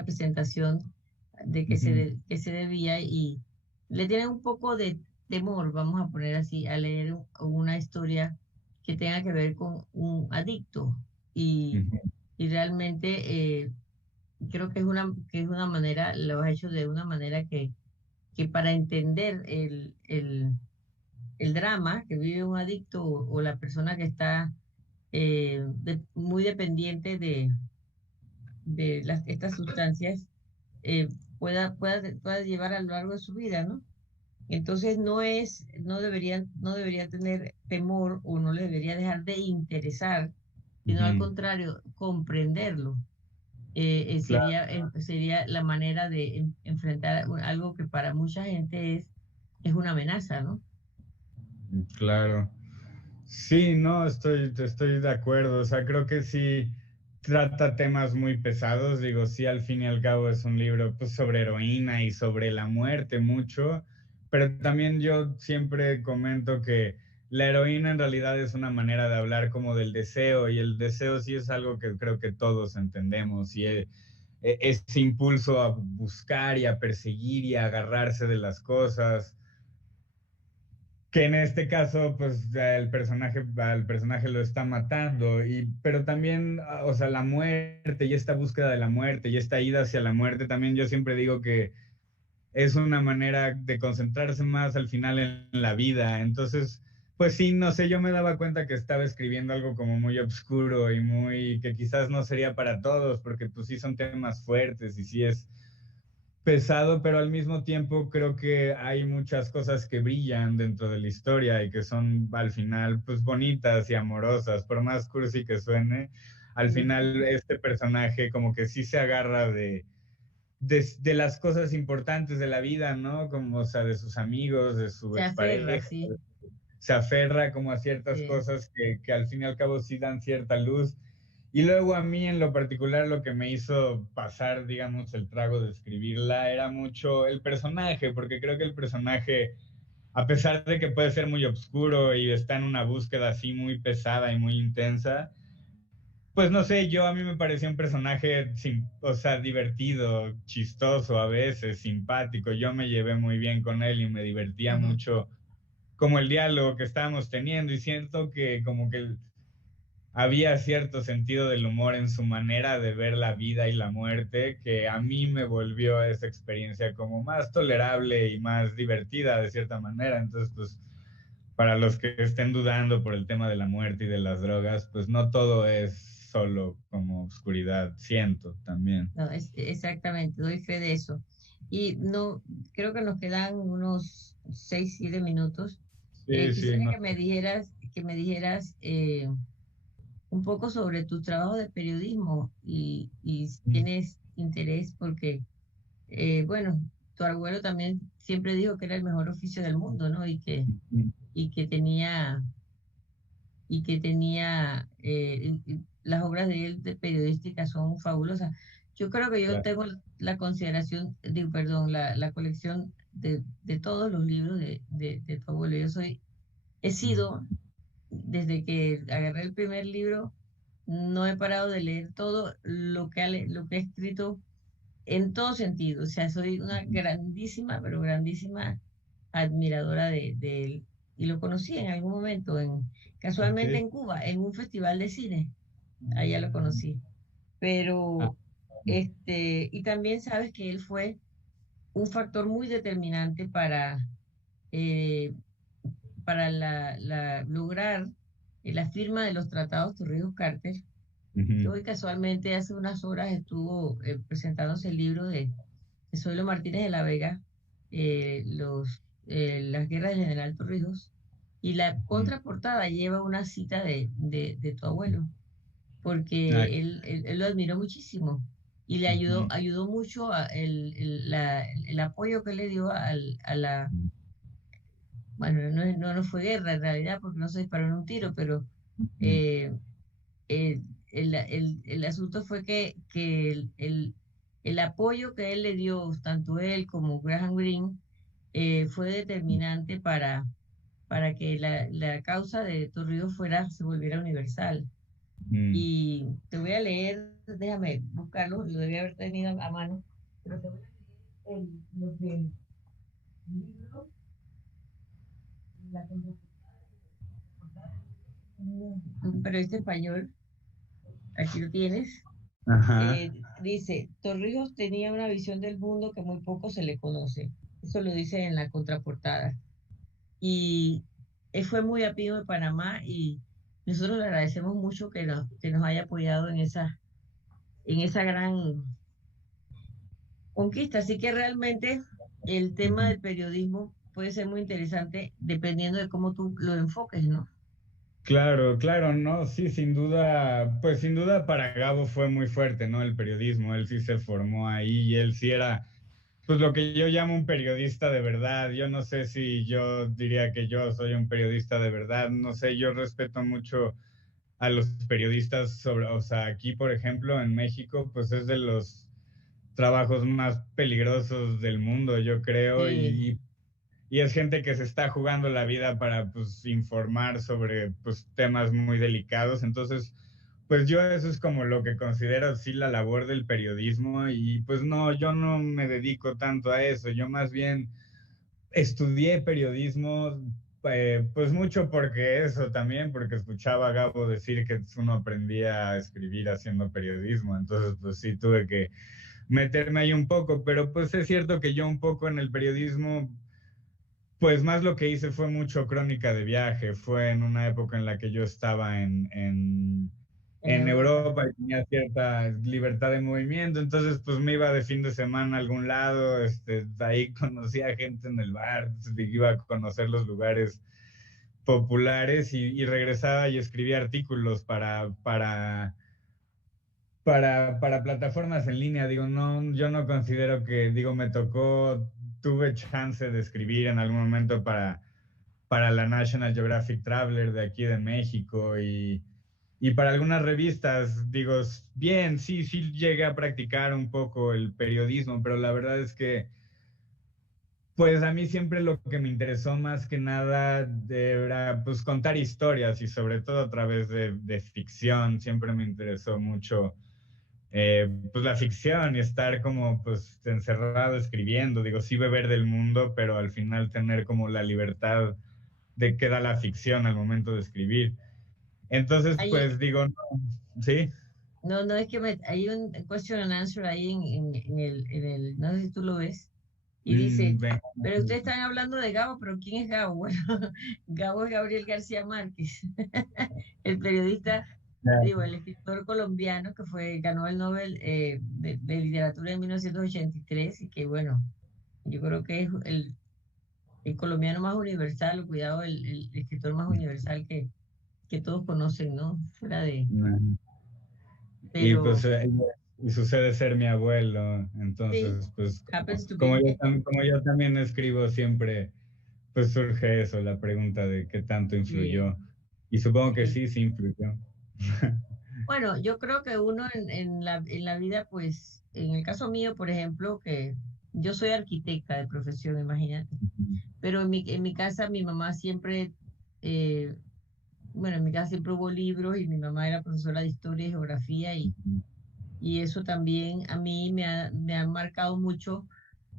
presentación de Ujú, que se debía, y le tienen un poco de temor, vamos a poner así, a leer una historia que tenga que ver con un adicto. Y, ujú. y realmente creo que es una manera, lo has hecho de una manera que para entender el drama que vive un adicto o la persona que está muy dependiente de estas sustancias, eh, pueda llevar a lo largo de su vida, ¿no? Entonces no debería tener temor o no le debería dejar de interesar, sino al Ujú. contrario, comprenderlo. Claro, Sería la manera de enfrentar algo que para mucha gente es una amenaza, ¿no? claro. Sí, no, estoy de acuerdo. O sea, creo que sí trata temas muy pesados. Digo, sí, al fin y al cabo es un libro pues, sobre heroína y sobre la muerte mucho, pero también yo siempre comento que la heroína en realidad es una manera de hablar como del deseo y el deseo sí es algo que creo que todos entendemos y ese impulso a buscar y a perseguir y a agarrarse de las cosas que en este caso, pues al personaje lo está matando, pero también, o sea, la muerte y esta búsqueda de la muerte y esta ida hacia la muerte, también yo siempre digo que es una manera de concentrarse más al final en la vida. Entonces, pues sí, no sé, yo me daba cuenta que estaba escribiendo algo como muy oscuro y muy, que quizás no sería para todos, porque pues sí son temas fuertes y sí es pesado, pero al mismo tiempo creo que hay muchas cosas que brillan dentro de la historia y que son al final pues bonitas y amorosas, por más cursi que suene, al final este personaje como que sí se agarra de las cosas importantes de la vida, ¿no? Como, o sea, de sus amigos, de su Se aferra, expareja, sí. se aferra como a ciertas eh, cosas que al fin y al cabo sí dan cierta luz. Y luego a mí en lo particular lo que me hizo pasar, digamos, el trago de escribirla era mucho el personaje, porque creo que el personaje, a pesar de que puede ser muy oscuro y está en una búsqueda así muy pesada y muy intensa, pues no sé, yo a mí me parecía un personaje, o sea, divertido, chistoso a veces, simpático. Yo me llevé muy bien con él y me divertía ujú. mucho como el diálogo que estábamos teniendo y siento que como que había cierto sentido del humor en su manera de ver la vida y la muerte que a mí me volvió esa experiencia como más tolerable y más divertida de cierta manera. Entonces, pues para los que estén dudando por el tema de la muerte y de las drogas, pues no todo es solo como oscuridad, siento también. No, exactamente, doy fe de eso. Y no, creo que nos quedan unos 6, 7 minutos. Sí, sí, Quisiera no. que me dijeras un poco sobre tu trabajo de periodismo y si tienes interés, porque, bueno, tu abuelo también siempre dijo que era el mejor oficio del mundo, ¿no? Y que tenía, las obras de él de periodística son fabulosas. Yo creo que yo Claro. tengo la consideración, digo, perdón, la colección de todos los libros de tu abuelo. He sido, desde que agarré el primer libro, no he parado de leer todo lo que ha escrito en todo sentido. O sea, soy una grandísima, pero grandísima admiradora de él. Y lo conocí en algún momento, casualmente Ok. en Cuba, en un festival de cine. Allá lo conocí. Ah, Pero, y también sabes que él fue un factor muy determinante eh, para lograr la firma de los tratados Torrijos-Carter, que ujú, hoy casualmente hace unas horas estuvo presentándose el libro de Zoilo Martínez de la Vega, las guerras del general Torrijos, y la ujú. contraportada lleva una cita de tu abuelo, Ah, porque él lo admiró muchísimo y le ujú, ayudó mucho el apoyo que le dio a la, bueno, no fue guerra en realidad porque no se disparó en un tiro, pero ujú. eh, eh, el asunto fue que el apoyo que él le dio, tanto él como Graham Greene, fue determinante para que la causa de Torrijos se volviera universal. Mm. Y te voy a leer, déjame buscarlo, lo debía haber tenido a mano, pero te voy a leer los del libro, la un periodista español, aquí lo tienes. Ajá. Dice, Torrijos tenía una visión del mundo que muy poco se le conoce. Eso lo dice en la contraportada. Y él fue muy amigo de Panamá y nosotros le agradecemos mucho que nos haya apoyado en esa gran conquista. Así que realmente el tema Ujú. del periodismo puede ser muy interesante dependiendo de cómo tú lo enfoques, ¿no? Claro, claro, no, sí, sin duda, pues sin duda para Gabo fue muy fuerte, ¿no? El periodismo, él sí se formó ahí y él sí era, pues lo que yo llamo un periodista de verdad. Yo no sé si yo diría que yo soy un periodista de verdad, no sé, yo respeto mucho a los periodistas sobre, o sea, aquí, por ejemplo, en México, pues es de los trabajos más peligrosos del mundo, yo creo, Sí. y es gente que se está jugando la vida para, pues, informar sobre, pues, temas muy delicados. Entonces, pues yo eso es como lo que considero, sí, la labor del periodismo y pues no, yo no me dedico tanto a eso, yo más bien estudié periodismo, pues mucho porque eso también, porque escuchaba a Gabo decir que uno aprendía a escribir haciendo periodismo, entonces pues sí tuve que meterme ahí un poco, pero pues es cierto que yo un poco en el periodismo, pues más lo que hice fue mucho crónica de viaje, fue en una época en la que yo estaba En en Europa. Europa y tenía cierta libertad de movimiento, entonces pues me iba de fin de semana a algún lado, ahí conocía gente en el bar, iba a conocer los lugares populares y regresaba y escribía artículos para plataformas en línea. Digo, no, yo no considero que, digo, me tocó, tuve chance de escribir en algún momento para la National Geographic Traveler de aquí de México y para algunas revistas, digo, bien, sí, sí llegué a practicar un poco el periodismo, pero la verdad es que, pues a mí siempre lo que me interesó más que nada era pues contar historias y sobre todo a través de ficción, siempre me interesó mucho pues la ficción y estar como pues encerrado escribiendo, digo, sí beber del mundo, pero al final tener como la libertad de que da la ficción al momento de escribir. Entonces, Ahí, pues digo, no, sí, no, es que hay un question and answer ahí no sé si tú lo ves. Y dice, Venga. pero ustedes están hablando de Gabo, pero ¿quién es Gabo? Bueno, Gabo es Gabriel García Márquez, el periodista, digo, el escritor colombiano que ganó el Nobel de Literatura en 1983 y que, bueno, yo creo que es el colombiano más universal, cuidado, el escritor más universal que todos conocen, ¿no? Fuera de... Y pues Pero y sucede ser mi abuelo, sí, entonces pues happens to como be. como yo también escribo siempre, pues surge eso, la pregunta de qué tanto Sí, influyó. Y supongo que sí. sí, sí influyó. Bueno, yo creo que uno en la vida, pues, en el caso mío, por ejemplo, que yo soy arquitecta de profesión, imagínate, pero en mi casa mi mamá siempre, eh, bueno, en mi casa siempre hubo libros y mi mamá era profesora de historia y geografía y eso también a mí me ha marcado mucho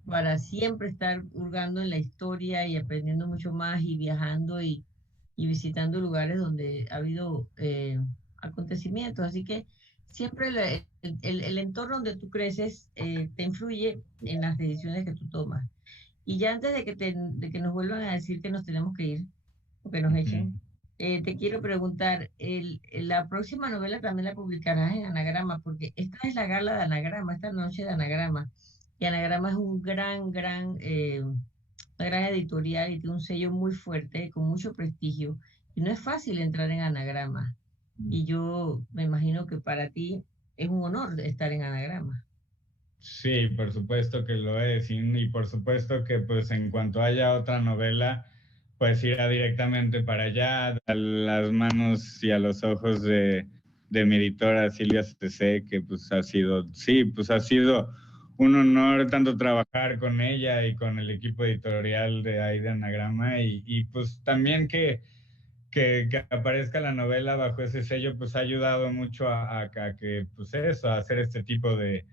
para siempre estar hurgando en la historia y aprendiendo mucho más y viajando y visitando lugares donde ha habido acontecimientos. Así que siempre el entorno donde tú creces te influye en las decisiones que tú tomas. Y ya antes de que nos vuelvan a decir que nos tenemos que ir o que nos Ujú. echen, te quiero preguntar, la próxima novela también la publicarás en Anagrama, porque esta es la gala de Anagrama, esta noche de Anagrama. Y Anagrama es un una gran editorial y tiene un sello muy fuerte, con mucho prestigio. Y no es fácil entrar en Anagrama. Y yo me imagino que para ti es un honor estar en Anagrama. Sí, por supuesto que lo es. Y por supuesto que pues en cuanto haya otra novela, pues irá directamente para allá, a las manos y a los ojos de mi editora Silvia CTC, que pues ha sido, sí, pues ha sido un honor tanto trabajar con ella y con el equipo editorial de ahí de Anagrama y pues también que aparezca la novela bajo ese sello, pues ha ayudado mucho a que, pues eso, a hacer este tipo de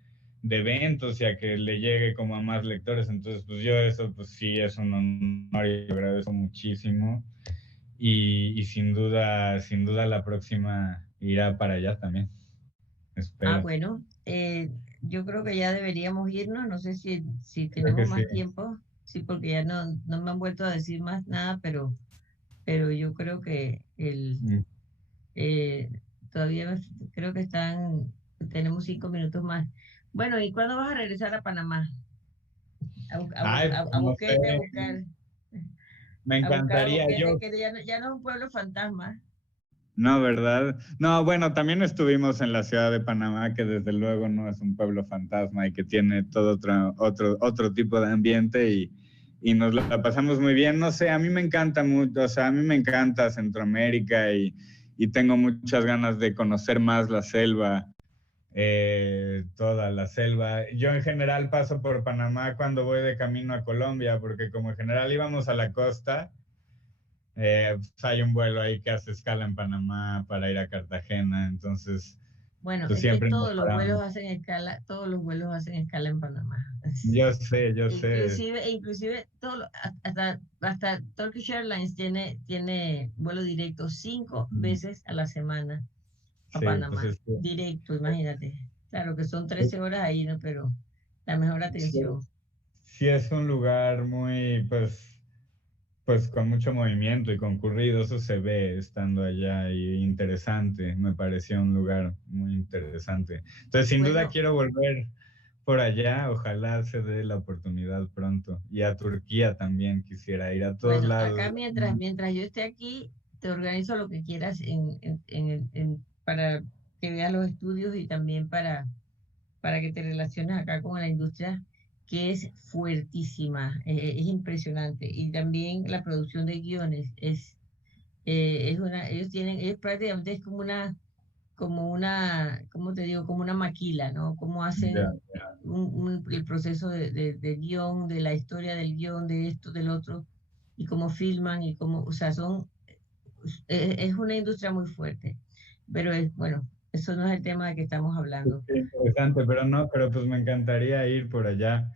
eventos y a que le llegue como a más lectores. Entonces, pues yo eso, pues sí, es un honor y agradezco muchísimo. Y sin duda la próxima irá para allá también, Ah, espero. bueno, yo creo que ya deberíamos irnos. No sé si Creo tenemos que sí. más tiempo. Sí, porque ya no me han vuelto a decir más nada, pero yo creo que Mm. eh, todavía creo que tenemos 5 minutos más. Bueno, ¿y cuándo vas a regresar a Panamá? Ay, A no Boquete, sé, me a buscar a encantaría. Boquete, que ya no es un pueblo fantasma. No, ¿verdad? No, bueno, también estuvimos en la ciudad de Panamá, que desde luego no es un pueblo fantasma y que tiene todo otro tipo de ambiente y nos la pasamos muy bien. No sé, a mí me encanta mucho, o sea, a mí me encanta Centroamérica y tengo muchas ganas de conocer más la selva, toda la selva. Yo en general paso por Panamá cuando voy de camino a Colombia, porque como en general íbamos a la costa. Pues hay un vuelo ahí que hace escala en Panamá para ir a Cartagena, entonces Bueno, pues es que siempre nos paramos. todos los vuelos hacen escala en Panamá. Yo sé. Inclusive hasta Turkish Airlines tiene vuelo directo 5 veces a la semana a Sí, pues Panamá. Directo, imagínate. Claro que son 13 horas ahí, ¿no? Pero la mejor sí, atención. sí es un lugar muy, pues con mucho movimiento y concurrido, eso se ve estando allá y interesante, me pareció un lugar muy interesante. Entonces, sin duda Bueno, quiero volver por allá, ojalá se dé la oportunidad pronto. Y a Turquía también quisiera ir a todos bueno, acá lados. mientras yo esté aquí, te organizo lo que quieras para que veas los estudios y también para que te relaciones acá con la industria que es fuertísima, es impresionante. Y también la producción de guiones ellos prácticamente es ¿cómo te digo? Como una maquila, ¿no? Cómo Ya. hacen el proceso de guión, de la historia del guión, de esto, del otro, y cómo filman y cómo, o sea, es una industria muy fuerte. Pero bueno, eso no es el tema de que estamos hablando. Qué interesante, pero no, pero pues me encantaría ir por allá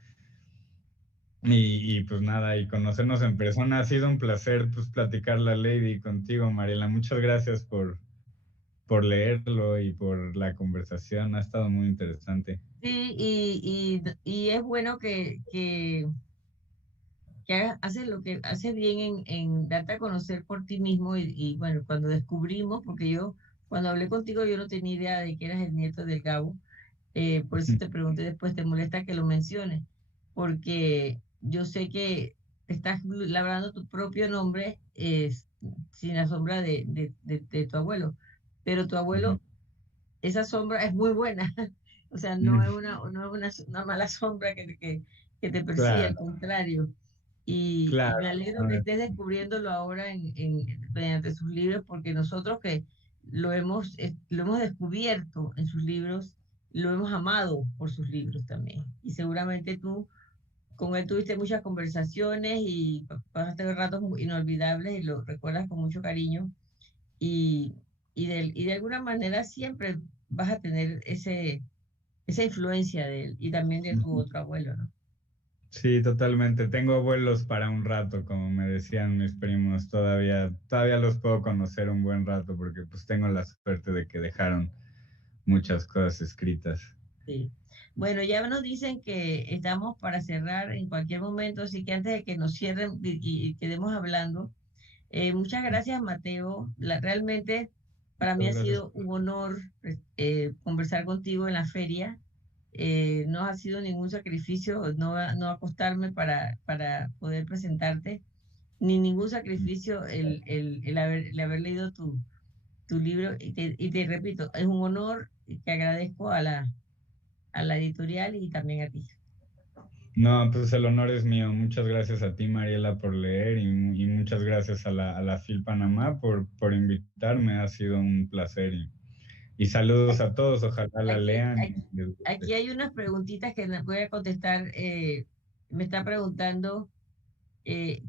pues nada, y conocernos en persona. Ha sido un placer pues platicar la Lady contigo, Mariela. Muchas gracias por leerlo y por la conversación. Ha estado muy interesante. Sí, y es bueno haces lo que haces bien en darte a conocer por ti mismo y bueno, cuando descubrimos, porque yo cuando hablé contigo yo no tenía idea de que eras el nieto del Gabo, por eso te pregunté después, ¿te molesta que lo mencione? Porque yo sé que estás labrando tu propio nombre sin la sombra de tu abuelo, pero tu Ujú. abuelo, esa sombra es muy buena, o sea, no es una mala sombra que te persigue, al Claro, contrario. Y me claro. alegro que estés descubriéndolo ahora mediante sus libros, porque nosotros que lo hemos descubierto en sus libros, lo hemos amado por sus libros también. Y seguramente tú con él tuviste muchas conversaciones y pasaste ratos inolvidables y lo recuerdas con mucho cariño. Y, y de alguna manera siempre vas a tener esa influencia de él y también de tu Ujú. otro abuelo, ¿no? Sí, totalmente. Tengo abuelos para un rato, como me decían mis primos. Todavía los puedo conocer un buen rato porque pues tengo la suerte de que dejaron muchas cosas escritas. Sí. Bueno, ya nos dicen que estamos para cerrar en cualquier momento, así que antes de que nos cierren y quedemos hablando, muchas gracias, Mateo. Realmente para mí Muchas ha gracias. sido un honor conversar contigo en la feria. No ha sido ningún sacrificio no acostarme para poder presentarte, ni ningún sacrificio el haber leído tu libro. Y te repito, es un honor y te agradezco a la editorial y también a ti. No, pues el honor es mío. Muchas gracias a ti, Mariela, por leer y muchas gracias a la FIL Panamá por invitarme. Ha sido un placer y saludos a todos. Ojalá la Aquí, lean aquí, y les aquí guste. hay unas preguntitas que voy a contestar. Me está preguntando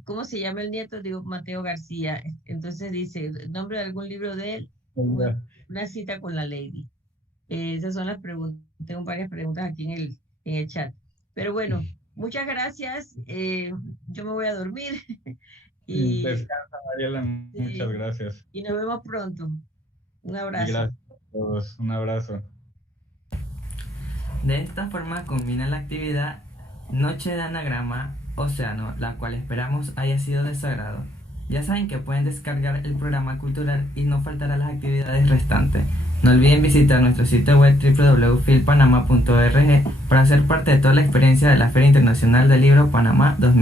cómo se llama el nieto. Digo, Mateo García. Entonces dice, ¿el nombre de algún libro de él? Hola. Una cita con la Lady. Esas son las preguntas. Tengo varias preguntas aquí en el chat. Pero bueno, muchas gracias. Yo me voy a dormir y, Descansa, Mariela. Muchas y gracias. y nos vemos pronto. Un Y abrazo. gracias a todos. Un abrazo. De esta forma combina la actividad Noche de Anagrama Océano, la cual esperamos haya sido de su agrado. Ya saben que pueden descargar el programa cultural y no faltar a las actividades restantes. No olviden visitar nuestro sitio web www.filpanama.org para ser parte de toda la experiencia de la Feria Internacional del Libro Panamá 2020.